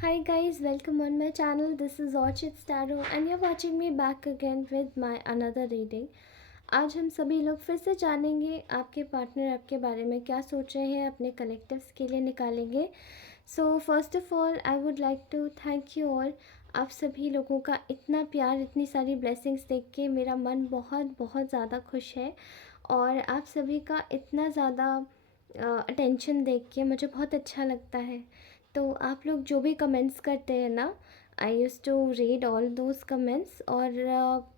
Hi guys, welcome on my channel. This is Orchid Starro and you're watching me back again with my another reading. आज हम सभी लोग फिर से जानेंगे आपके पार्टनर आपके बारे में क्या सोच रहे हैं, अपने कलेक्टिव्स के लिए निकालेंगे. So first of all I would like to thank you all. आप सभी लोगों का इतना प्यार, इतनी सारी ब्लेसिंग्स देख के मेरा मन बहुत बहुत ज़्यादा खुश है. और आप सभी का इतना ज़्यादा अटेंशन देख के मुझे बहुत अच्छा लगता है. तो आप लोग जो भी कमेंट्स करते हैं ना, I used to read all those comments. और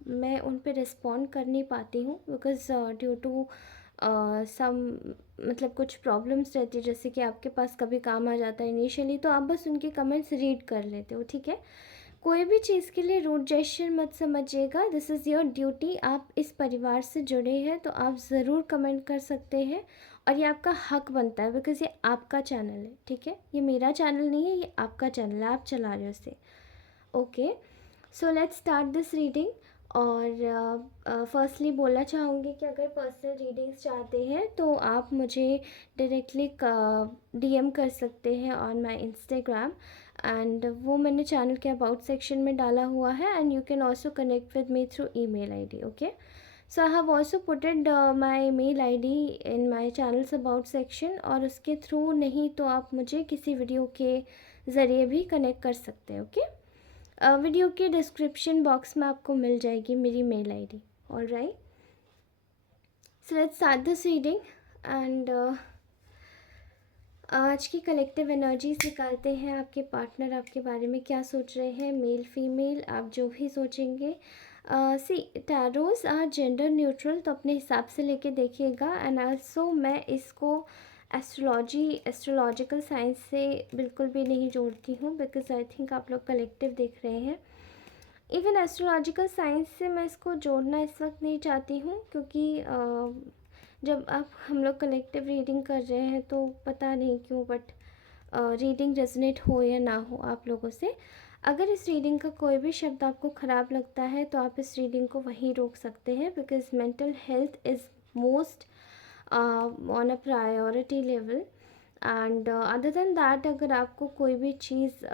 मैं उन पे रिस्पॉन्ड कर नहीं पाती हूँ बिकॉज ड्यू टू सम मतलब कुछ प्रॉब्लम्स रहती है, जैसे कि आपके पास कभी काम आ जाता है इनिशियली, तो आप बस उनके कमेंट्स रीड कर लेते हो. ठीक है, कोई भी चीज़ के लिए रूड जेस्चर मत समझिएगा. This is your duty. आप इस परिवार से जुड़े हैं तो आप ज़रूर कमेंट कर सकते हैं और ये आपका हक बनता है बिकॉज़ ये आपका चैनल है. ठीक है, ये मेरा चैनल नहीं है, ये आपका चैनल है, आप चला रहे हो इसे. Okay, so let's start this reading. और फर्स्टली बोलना चाहूँगी कि अगर पर्सनल रीडिंग्स चाहते हैं तो आप मुझे डायरेक्टली डीएम कर सकते हैं ऑन माय इंस्टाग्राम. एंड वो मैंने चैनल के अबाउट सेक्शन में डाला हुआ है. And you can also connect with me through email ID. Okay, so I have also putted my mail ID in my channels about section. और उसके through नहीं तो आप मुझे किसी वीडियो के ज़रिए भी कनेक्ट कर सकते हैं. ओके, वीडियो के डिस्क्रिप्शन बॉक्स में आपको मिल जाएगी मेरी mail ID. Alright, so let's start this reading. And आज की कलेक्टिव एनर्जीज निकालते हैं. आपके पार्टनर आपके बारे में क्या सोच रहे हैं, मेल फीमेल आप जो भी सोचेंगे. सी, टैरोज आर जेंडर न्यूट्रल, तो अपने हिसाब से लेके देखिएगा. एंड आल्सो मैं इसको एस्ट्रोलॉजिकल साइंस से बिल्कुल भी नहीं जोड़ती हूँ बिकॉज आई थिंक आप लोग कलेक्टिव देख रहे हैं. इवन एस्ट्रोलॉजिकल साइंस से मैं इसको जोड़ना इस वक्त नहीं चाहती हूँ क्योंकि जब आप हम लोग कलेक्टिव रीडिंग कर रहे हैं तो पता नहीं क्यों बट रीडिंग रेजोनेट हो या ना हो आप लोगों से. अगर इस रीडिंग का कोई भी शब्द आपको ख़राब लगता है तो आप इस रीडिंग को वहीं रोक सकते हैं because mental health is most on a priority level. And other than that, अगर आपको कोई भी चीज़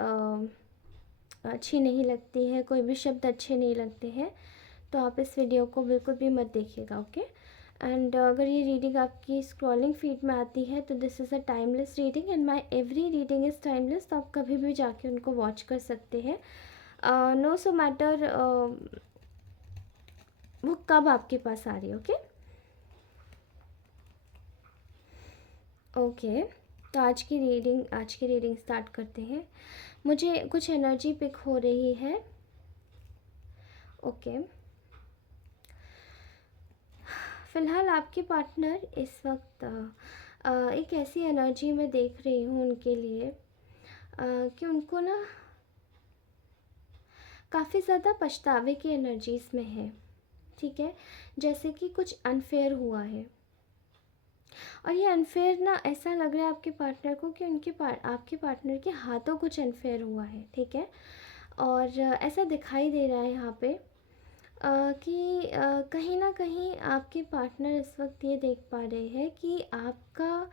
अच्छी नहीं लगती है, कोई भी शब्द अच्छे नहीं लगते हैं, तो आप इस वीडियो को बिल्कुल भी मत देखिएगा. ओके, एंड अगर ये रीडिंग आपकी स्क्रॉलिंग फीड में आती है तो this is a timeless reading and my every reading is timeless. तो आप कभी भी जाके उनको वॉच कर सकते हैं. नो सो मैटर वो कब आपके पास आ रही है. ओके ओके, तो आज की रीडिंग स्टार्ट करते हैं. मुझे कुछ एनर्जी पिक हो रही है. ओके, फ़िलहाल आपके पार्टनर इस वक्त एक ऐसी एनर्जी में देख रही हूँ उनके लिए कि उनको ना काफ़ी ज़्यादा पछतावे की एनर्जीज़ में है. ठीक है, जैसे कि कुछ अनफेयर हुआ है. और ये अनफेयर ना ऐसा लग रहा है आपके पार्टनर को कि आपके पार्टनर के हाथों कुछ अनफेयर हुआ है. ठीक है, और ऐसा दिखाई दे रहा है यहाँ पे कि कहीं ना कहीं आपके पार्टनर इस वक्त ये देख पा रहे हैं कि आपका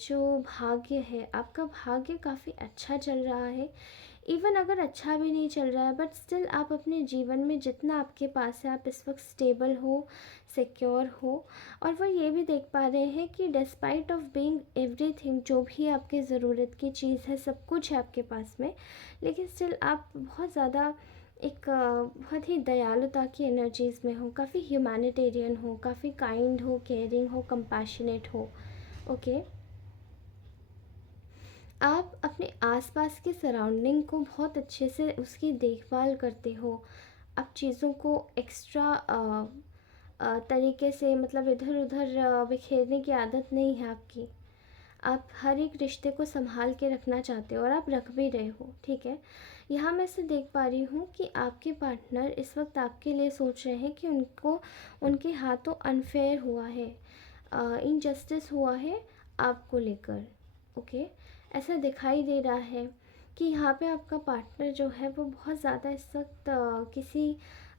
जो भाग्य है, आपका भाग्य काफ़ी अच्छा चल रहा है. इवन अगर अच्छा भी नहीं चल रहा है बट स्टिल आप अपने जीवन में जितना आपके पास है आप इस वक्त स्टेबल हो, सिक्योर हो. और वो ये भी देख पा रहे हैं कि डिस्पाइट ऑफ बीइंग एवरीथिंग, जो भी आपकी ज़रूरत की चीज़ है सब कुछ है आपके पास में, लेकिन स्टिल आप बहुत ज़्यादा एक बहुत ही दयालुता की एनर्जीज़ में हो, काफ़ी ह्यूमैनिटेरियन हो, काफ़ी काइंड हो, केयरिंग हो, कंपैशनेट हो. ओके, आप अपने आसपास के सराउंडिंग को बहुत अच्छे से उसकी देखभाल करते हो. आप चीज़ों को एक्स्ट्रा तरीके से मतलब इधर उधर बिखेरने की आदत नहीं है आपकी. आप हर एक रिश्ते को संभाल के रखना चाहते हो और आप रख भी रहे हो. ठीक है, यहाँ मैं से देख पा रही हूँ कि आपके पार्टनर इस वक्त आपके लिए सोच रहे हैं कि उनको उनके हाथों अनफेयर हुआ है, इनजस्टिस हुआ है आपको लेकर. ओके, ऐसा दिखाई दे रहा है कि यहाँ पे आपका पार्टनर जो है वो बहुत ज़्यादा इस वक्त किसी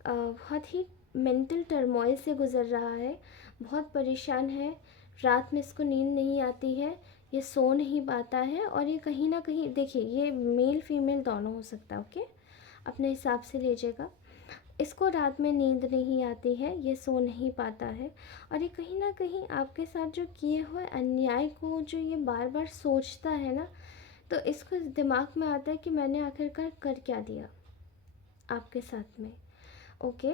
बहुत ही मेंटल टर्मोइल से गुज़र रहा है, बहुत परेशान है. रात में इसको नींद नहीं आती है ये सो नहीं पाता है, और ये कहीं ना कहीं देखिए, ये मेल फीमेल दोनों हो सकता है, ओके, अपने हिसाब से लीजिएगा। इसको रात में नींद नहीं आती है, ये सो नहीं पाता है, और ये कहीं ना कहीं आपके साथ जो किए हुए अन्याय को जो ये बार बार सोचता है ना, तो इसको दिमाग में आता है कि मैंने आखिरकार कर क्या दिया आपके साथ में। ओके,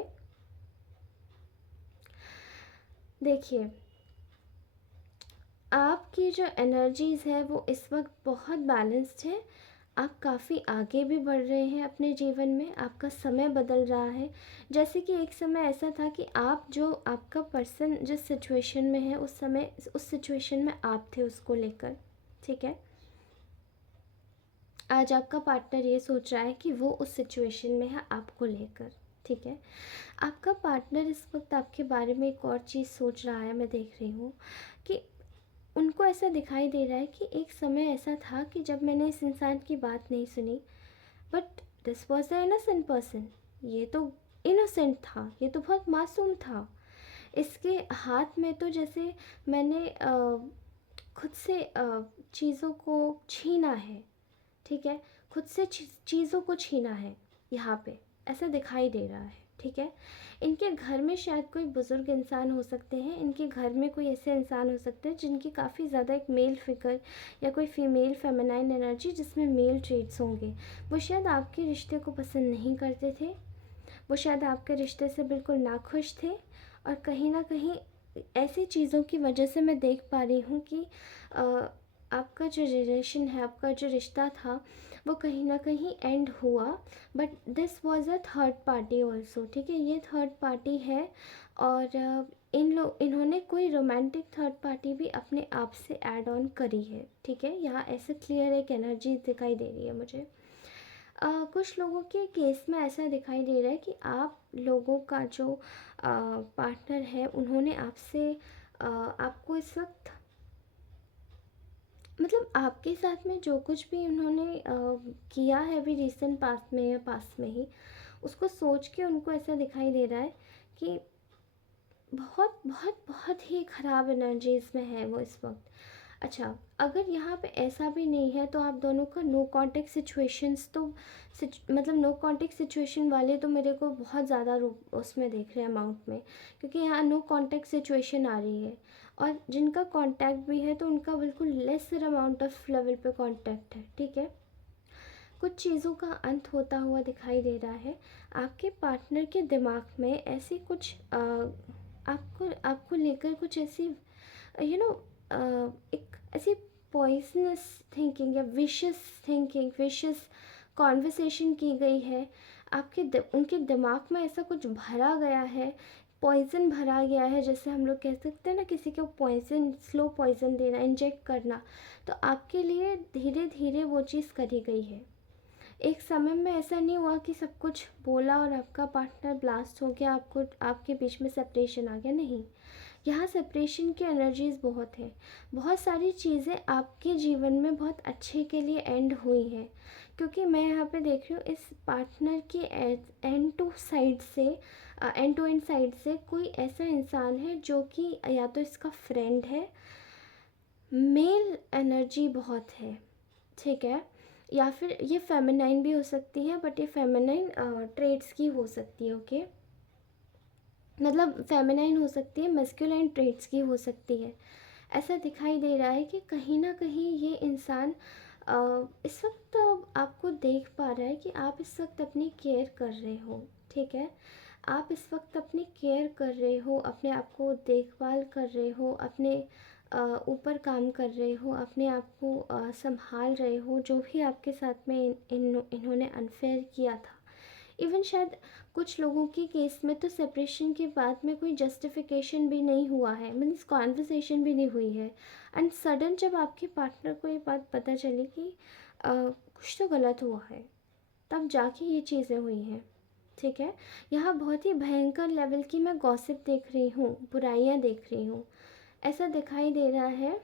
देखिए, आपकी जो एनर्जीज़ है वो इस वक्त बहुत बैलेंस्ड है। आप काफ़ी आगे भी बढ़ रहे हैं अपने जीवन में, आपका समय बदल रहा है। जैसे कि एक समय ऐसा था कि आप जो आपका पर्सन जिस सिचुएशन में है उस समय उस सिचुएशन में आप थे उसको लेकर, ठीक है। आज आपका पार्टनर ये सोच रहा है कि वो उस सिचुएशन में है आपको लेकर, ठीक है। आपका पार्टनर इस वक्त आपके बारे में एक और चीज़ सोच रहा है, मैं देख रही हूँ कि उनको ऐसा दिखाई दे रहा है कि एक समय ऐसा था कि जब मैंने इस इंसान की बात नहीं सुनी, but this was the innocent person. ये तो इनोसेंट था, ये तो बहुत मासूम था। इसके हाथ में तो जैसे मैंने खुद से चीज़ों को छीना है, ठीक है, खुद से चीज़ों को छीना है, यहाँ पे ऐसा दिखाई दे रहा है, ठीक है। इनके घर में शायद कोई बुज़ुर्ग इंसान हो सकते हैं, इनके घर में कोई ऐसे इंसान हो सकते हैं जिनकी काफ़ी ज़्यादा एक मेल फिगर या कोई फीमेल फेमिनाइन एनर्जी जिसमें मेल ट्रेट्स होंगे। वो शायद आपके रिश्ते को पसंद नहीं करते थे, वो शायद आपके रिश्ते से बिल्कुल नाखुश थे, और कहीं ना कहीं ऐसी चीज़ों की वजह से मैं देख पा रही हूँ कि अ, आपका जो रिलेशन है, आपका जो रिश्ता था, वो कहीं ना कहीं एंड हुआ। But this was a third party also, ठीक है, ये थर्ड पार्टी है। और इन्होंने कोई रोमांटिक थर्ड पार्टी भी अपने आप से ऐड ऑन करी है, ठीक है। यहाँ ऐसे क्लियर एक एनर्जी दिखाई दे रही है मुझे। कुछ लोगों के केस में ऐसा दिखाई दे रहा है कि आप लोगों का जो पार्टनर है, उन्होंने आपसे आपको इस वक्त, मतलब आपके साथ में जो कुछ भी उन्होंने किया है अभी रिसेंट पास्ट में या पास्ट में ही, उसको सोच के उनको ऐसा दिखाई दे रहा है कि बहुत बहुत बहुत ही ख़राब एनर्जीज़ में है वो इस वक्त। अच्छा, अगर यहाँ पे ऐसा भी नहीं है तो आप दोनों का नो कांटेक्ट सिचुएशंस तो मतलब नो कांटेक्ट सिचुएशन वाले तो मेरे को बहुत ज़्यादा रूप उसमें देख रहे हैं अमाउंट में, क्योंकि यहाँ नो कांटेक्ट सिचुएशन आ रही है। और जिनका कांटेक्ट भी है तो उनका बिल्कुल लेसर अमाउंट ऑफ लेवल पे कांटेक्ट है, ठीक है। कुछ चीज़ों का अंत होता हुआ दिखाई दे रहा है। आपके पार्टनर के दिमाग में ऐसी कुछ आपको आपको लेकर कुछ ऐसी यू नो एक ऐसी पॉइजनस थिंकिंग या विशस थिंकिंग, विशस कॉन्वर्सेशन की गई है। उनके दिमाग में ऐसा कुछ भरा गया है, पॉइजन भरा गया है, जैसे हम लोग कह सकते हैं ना, किसी को पॉइजन, स्लो पॉइजन देना, इंजेक्ट करना। तो आपके लिए धीरे धीरे वो चीज़ करी गई है। एक समय में ऐसा नहीं हुआ कि सब कुछ बोला और आपका पार्टनर ब्लास्ट हो गया, आपको आपके बीच में सेपरेशन आ गया, नहीं। यहाँ सेपरेशन की एनर्जीज़ बहुत है। बहुत सारी चीज़ें आपके जीवन में बहुत अच्छे के लिए एंड हुई हैं, क्योंकि मैं यहाँ पे देख रही हूँ इस पार्टनर की एंड टू साइड से, एंड टू एंड साइड से कोई ऐसा इंसान है जो कि या तो इसका फ्रेंड है, मेल एनर्जी बहुत है, ठीक है, या फिर ये फेमिनाइन भी हो सकती है, बट ये फेमिनाइन ट्रेड्स की हो सकती है, ओके। मतलब फेमिनाइन हो सकती है, मस्कुलाइन ट्रेड्स की हो सकती है। ऐसा दिखाई दे रहा है कि कहीं ना कहीं ये इंसान इस वक्त आपको देख पा रहा है कि आप इस वक्त अपनी केयर कर रहे हो, ठीक है। आप इस वक्त अपनी केयर कर रहे हो, अपने आप को देखभाल कर रहे हो, अपने ऊपर काम कर रहे हो, अपने आप को संभाल रहे हो, जो भी आपके साथ में इन्होंने अनफेयर किया था। इवन शायद कुछ लोगों के केस में तो सेपरेशन के बाद में कोई जस्टिफिकेशन भी नहीं हुआ है, मीन्स कॉन्वर्सेशन भी नहीं हुई है। एंड सडन जब आपके पार्टनर को ये बात पता चली कि कुछ तो गलत हुआ है, तब जाके ये चीज़ें हुई हैं, ठीक है। यहाँ बहुत ही भयंकर लेवल की मैं गॉसिप देख रही हूँ, बुराइयाँ देख रही हूँ। ऐसा दिखाई दे रहा है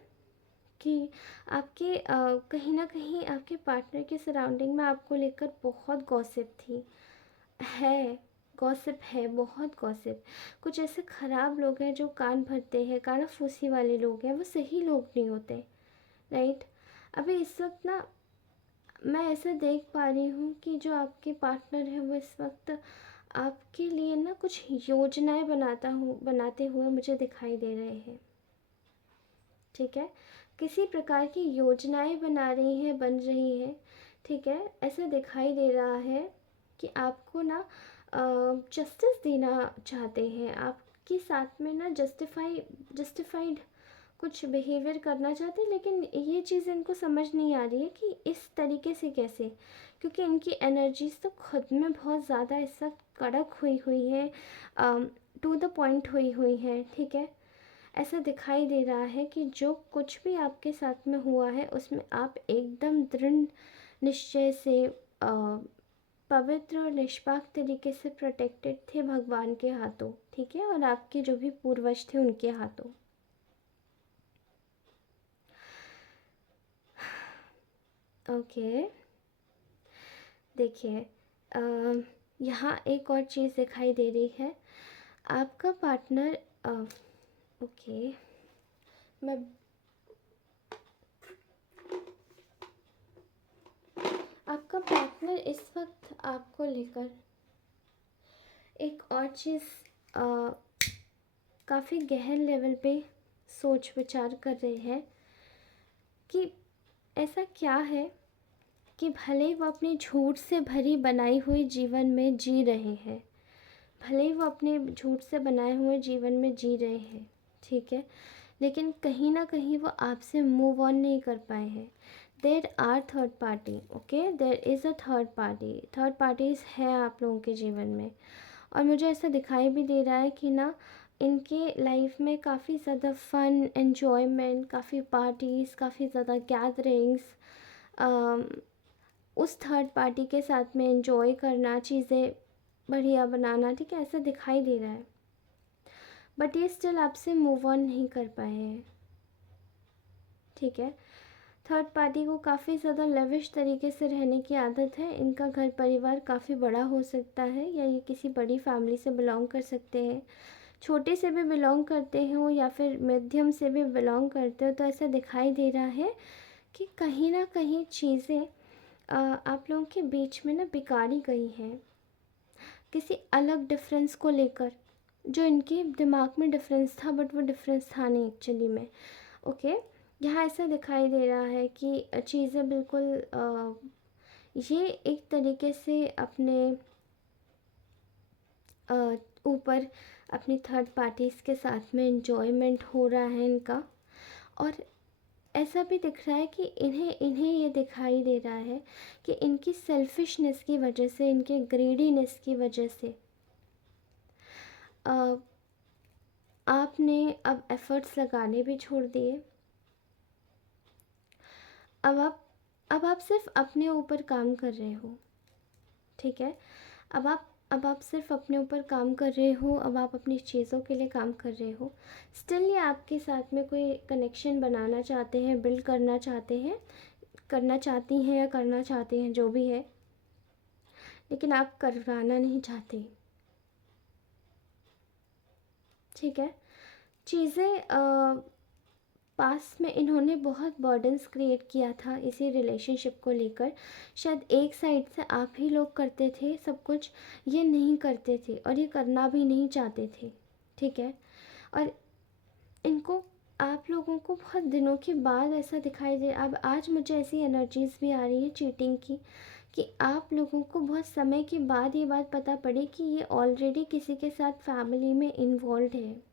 कि आपके कहीं ना कहीं आपके पार्टनर के सराउंडिंग में आपको लेकर बहुत गॉसिप थी, है, गॉसिप है, बहुत गॉसिप। कुछ ऐसे ख़राब लोग हैं जो कान भरते हैं, कानाफूसी वाले लोग हैं, वो सही लोग नहीं होते, राइट। अभी इस वक्त ना मैं ऐसा देख पा रही हूँ कि जो आपके पार्टनर है वो इस वक्त आपके लिए ना कुछ योजनाएं बनाते हुए मुझे दिखाई दे रहे हैं। ठीक है, किसी प्रकार की योजनाएं बना रही हैं, बन रही हैं। ठीक है, ऐसा दिखाई दे रहा है कि आपको ना जस्टिस देना चाहते हैं, आपके साथ में ना जस्टिफाइड कुछ बिहेवियर करना चाहते हैं, लेकिन ये चीज़ इनको समझ नहीं आ रही है कि इस तरीके से कैसे, क्योंकि इनकी एनर्जीज तो खुद में बहुत ज़्यादा इस वक्त कड़क हुई हुई है, टू द पॉइंट हुई हुई है। ठीक है, ऐसा दिखाई दे रहा है कि जो कुछ भी आपके साथ में हुआ है उसमें आप एकदम दृढ़ निश्चय से पवित्र और निष्पाक तरीके से प्रोटेक्टेड थे भगवान के हाथों। ठीक है, और आपके जो भी पूर्वज थे उनके हाथों। ओके, देखिए यहाँ एक और चीज़ दिखाई दे रही है। आपका पार्टनर ओके, मैं आपका पार्टनर इस वक्त आपको लेकर एक और चीज़ काफ़ी गहन लेवल पे सोच विचार कर रहे हैं कि ऐसा क्या है कि भले ही वो अपने झूठ से भरी बनाई हुई जीवन में जी रहे हैं, भले ही वो अपने झूठ से बनाए हुए जीवन में जी रहे हैं। ठीक है, लेकिन कहीं ना कहीं वो आपसे मूव ऑन नहीं कर पाए हैं। There are third party, okay, there is a third parties है आप लोगों के जीवन में। और मुझे ऐसा दिखाई भी दे रहा है कि ना इनके लाइफ में काफ़ी ज़्यादा फ़न, एन्जॉयमेंट, काफ़ी पार्टीज़, काफ़ी ज़्यादा गैदरिंग्स, उस थर्ड पार्टी के साथ में एंजॉय करना, चीज़ें बढ़िया बनाना। ठीक है, ऐसा दिखाई दे रहा है, बट ये स्टिल आपसे मूव ऑन नहीं कर पाए हैं। ठीक है, थर्ड पार्टी को काफ़ी ज़्यादा लविश तरीके से रहने की आदत है। इनका घर परिवार काफ़ी बड़ा हो सकता है, या ये किसी बड़ी फैमिली से बिलोंग कर सकते हैं, छोटे से भी बिलोंग करते हो या फिर मध्यम से भी बिलोंग करते हो। तो ऐसा दिखाई दे रहा है कि कहीं ना कहीं चीज़ें आप लोगों के बीच में ना बिगाड़ी गई हैं किसी अलग डिफरेंस को लेकर। जो इनके दिमाग में डिफरेंस था, बट वो डिफरेंस था नहीं एक्चुअली में। ओके, यहाँ ऐसा दिखाई दे रहा है कि चीज़ें बिल्कुल ये एक तरीके से अपने ऊपर अपनी थर्ड पार्टीज़ के साथ में एंजॉयमेंट हो रहा है इनका। और ऐसा भी दिख रहा है कि इन्हें इन्हें ये दिखाई दे रहा है कि इनकी सेल्फिशनेस की वजह से, इनके ग्रीडीनेस की वजह से अ, आपने अब एफ़र्ट्स लगाने भी छोड़ दिए। अब आप सिर्फ अपने ऊपर काम कर रहे हो। ठीक है, अब आप सिर्फ अपने ऊपर काम कर रहे हो, अब आप अपनी चीज़ों के लिए काम कर रहे हो। स्टिल ये आपके साथ में कोई कनेक्शन बनाना चाहते हैं, बिल्ड करना चाहते हैं, करना चाहती हैं या करना चाहते हैं, जो भी है, लेकिन आप करवाना नहीं चाहते। ठीक है, चीज़ें पास में इन्होंने बहुत बर्डन्स क्रिएट किया था इसी रिलेशनशिप को लेकर। शायद एक साइड से आप ही लोग करते थे सब कुछ, ये नहीं करते थे और ये करना भी नहीं चाहते थे। ठीक है, और इनको आप लोगों को बहुत दिनों के बाद ऐसा दिखाई दे, अब आज मुझे ऐसी एनर्जीज़ भी आ रही है चीटिंग की, कि आप लोगों को बहुत समय के बाद ये बात पता पड़ी कि ये ऑलरेडी किसी के साथ फैमिली में इन्वॉल्व है।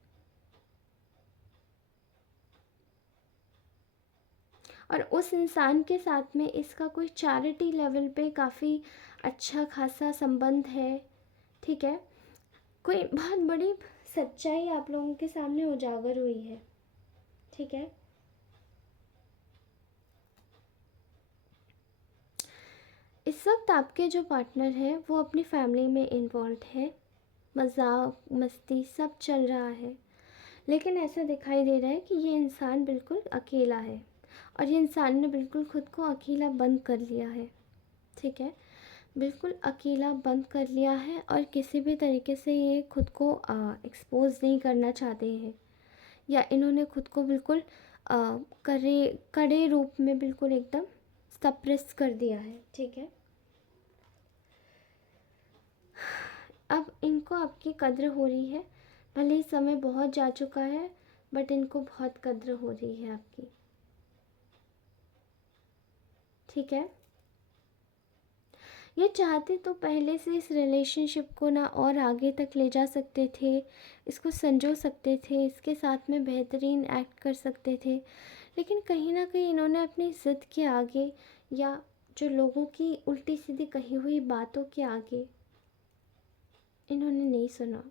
और उस इंसान के साथ में इसका कोई चैरिटी लेवल पे काफ़ी अच्छा खासा संबंध है। ठीक है, कोई बहुत बड़ी सच्चाई आप लोगों के सामने उजागर हुई है। ठीक है, इस वक्त आपके जो पार्टनर हैं वो अपनी फैमिली में इन्वॉल्व है, मजाक मस्ती सब चल रहा है, लेकिन ऐसा दिखाई दे रहा है कि ये इंसान बिल्कुल अकेला है, और ये इंसान ने बिल्कुल खुद को अकेला बंद कर लिया है। ठीक है, बिल्कुल अकेला बंद कर लिया है, और किसी भी तरीके से ये खुद को एक्सपोज नहीं करना चाहते हैं, या इन्होंने खुद को बिल्कुल कड़े रूप में बिल्कुल एकदम सप्रेस कर दिया है, ठीक है। अब इनको आपकी कद्र हो रही है, भले ही समय बहुत जा चुका है, बट इनको बहुत कद्र हो रही है आपकी, ठीक है। ये चाहते तो पहले से इस रिलेशनशिप को ना और आगे तक ले जा सकते थे, इसको संजो सकते थे, इसके साथ में बेहतरीन एक्ट कर सकते थे, लेकिन कहीं ना कहीं इन्होंने अपनी ज़िद के आगे या जो लोगों की उल्टी सीधी कही हुई बातों के आगे इन्होंने नहीं सुना।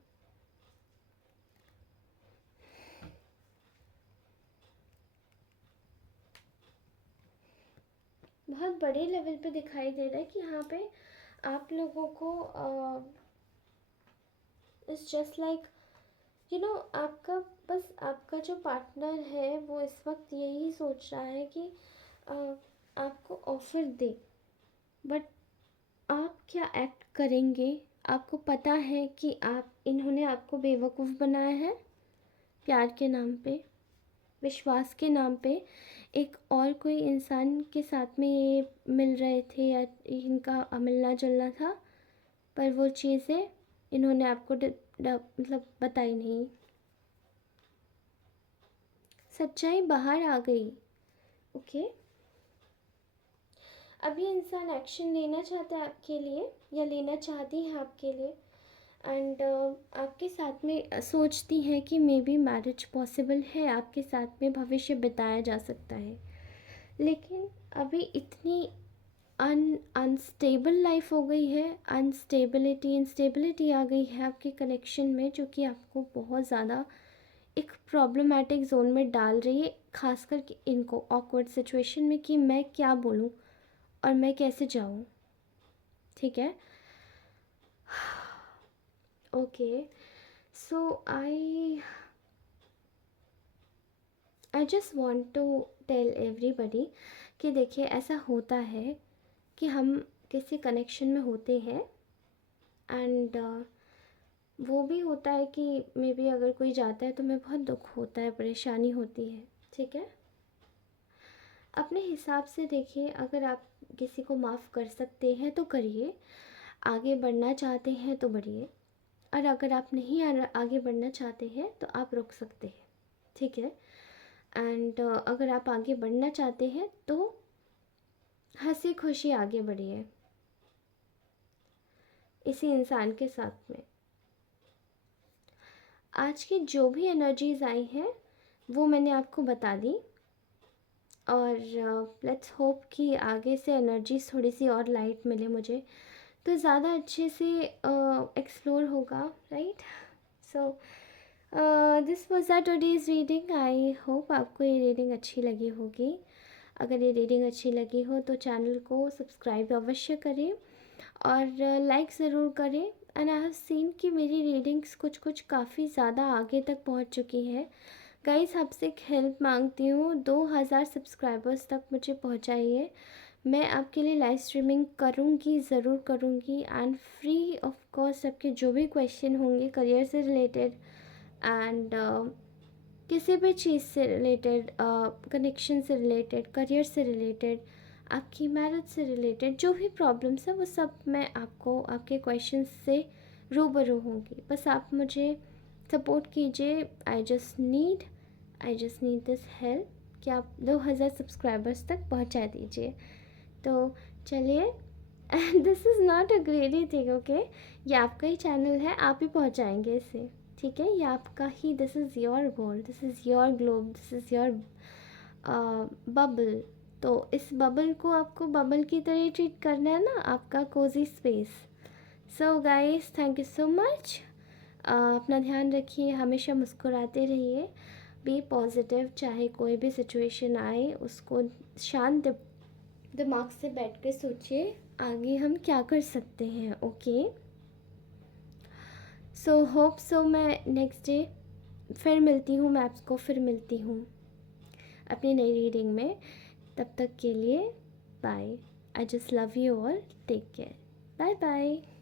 बहुत बड़े लेवल पे दिखाई दे रहा है कि यहाँ पे आप लोगों को इट्स जस्ट लाइक आपका बस आपका जो पार्टनर है वो इस वक्त यही सोच रहा है कि आपको ऑफ़र दे, बट आप क्या एक्ट करेंगे। आपको पता है कि इन्होंने आपको बेवकूफ़ बनाया है, प्यार के नाम पे, विश्वास के नाम पे एक और कोई इंसान के साथ में ये मिल रहे थे या इनका मिलना जुलना था, पर वो चीज़ें इन्होंने आपको मतलब बताई नहीं। सच्चाई बाहर आ गई, ओके। अभी इंसान एक्शन लेना चाहता है आपके लिए या लेना चाहती है आपके लिए, एंड आपके साथ में सोचती हैं कि मे बी मैरिज पॉसिबल है, आपके साथ में भविष्य बिताया जा सकता है, लेकिन अभी इतनी अनस्टेबल लाइफ हो गई है, इंस्टेबिलिटी आ गई है आपके कनेक्शन में, जो कि आपको बहुत ज़्यादा एक प्रॉब्लमेटिक जोन में डाल रही है, खास करके इनको ऑकवर्ड सिचुएशन में कि मैं क्या बोलूँ और मैं कैसे जाऊँ, ठीक है। Okay, so I just want to tell everybody कि देखिए ऐसा होता है कि हम किसी कनेक्शन में होते हैं, एंड वो भी होता है कि मे बी अगर कोई जाता है तो हमें बहुत दुख होता है, परेशानी होती है, ठीक है। अपने हिसाब से देखिए, अगर आप किसी को माफ़ कर सकते हैं तो करिए, आगे बढ़ना चाहते हैं तो बढ़िए, और अगर आप नहीं आगे बढ़ना चाहते हैं तो आप रुक सकते हैं, ठीक है। एंड अगर आप आगे बढ़ना चाहते हैं तो हंसी खुशी आगे बढ़िए इसी इंसान के साथ में। आज की जो भी एनर्जीज़ आई हैं वो मैंने आपको बता दी, और लेट्स होप कि आगे से एनर्जीज़ थोड़ी सी और लाइट मिले मुझे, तो ज़्यादा अच्छे से एक्सप्लोर होगा, right. So this was the today's reading. I hope आपको ये रीडिंग अच्छी लगी होगी। अगर ये रीडिंग अच्छी लगी हो तो चैनल को सब्सक्राइब अवश्य करें और लाइक ज़रूर करें। एंड आई हैव सीन कि मेरी रीडिंग्स कुछ कुछ काफ़ी ज़्यादा आगे तक पहुंच चुकी है। गाइस, आपसे एक हेल्प मांगती हूँ, 2000 सब्सक्राइबर्स तक मुझे पहुंचाइए। मैं आपके लिए लाइव स्ट्रीमिंग करूँगी, ज़रूर करूँगी, एंड फ्री ऑफ कॉस्ट आपके जो भी क्वेश्चन होंगे करियर से रिलेटेड एंड किसी भी चीज़ से रिलेटेड, कनेक्शन से रिलेटेड, करियर से रिलेटेड, आपकी मैरिज से रिलेटेड जो भी प्रॉब्लम्स है वो सब मैं आपको आपके क्वेश्चंस से रूबरू होंगी। बस आप मुझे सपोर्ट कीजिए। I just need this help कि आप 2000 सब्सक्राइबर्स तक पहुंचा दीजिए। तो चलिए, and this is not a ग्रेडी thing, okay. ये आपका ही चैनल है, आप ही पहुंचाएंगे इसे, ठीक है। ये आपका ही, this is your world, this is your globe, this is your bubble. तो इस बबल को आपको बबल की तरह ट्रीट करना है ना, आपका cozy space. So guys, thank you so much. अपना ध्यान रखिए, हमेशा मुस्कुराते रहिए, बी पॉजिटिव। चाहे कोई भी सिचुएशन आए उसको शांत दिमाग से बैठ के सोचिए आगे हम क्या कर सकते हैं, ओके। सो होप सो मैं नेक्स्ट डे फिर मिलती हूँ, मैं आपको फिर मिलती हूँ अपनी नई रीडिंग में। तब तक के लिए bye. I just love you all, take care, bye bye.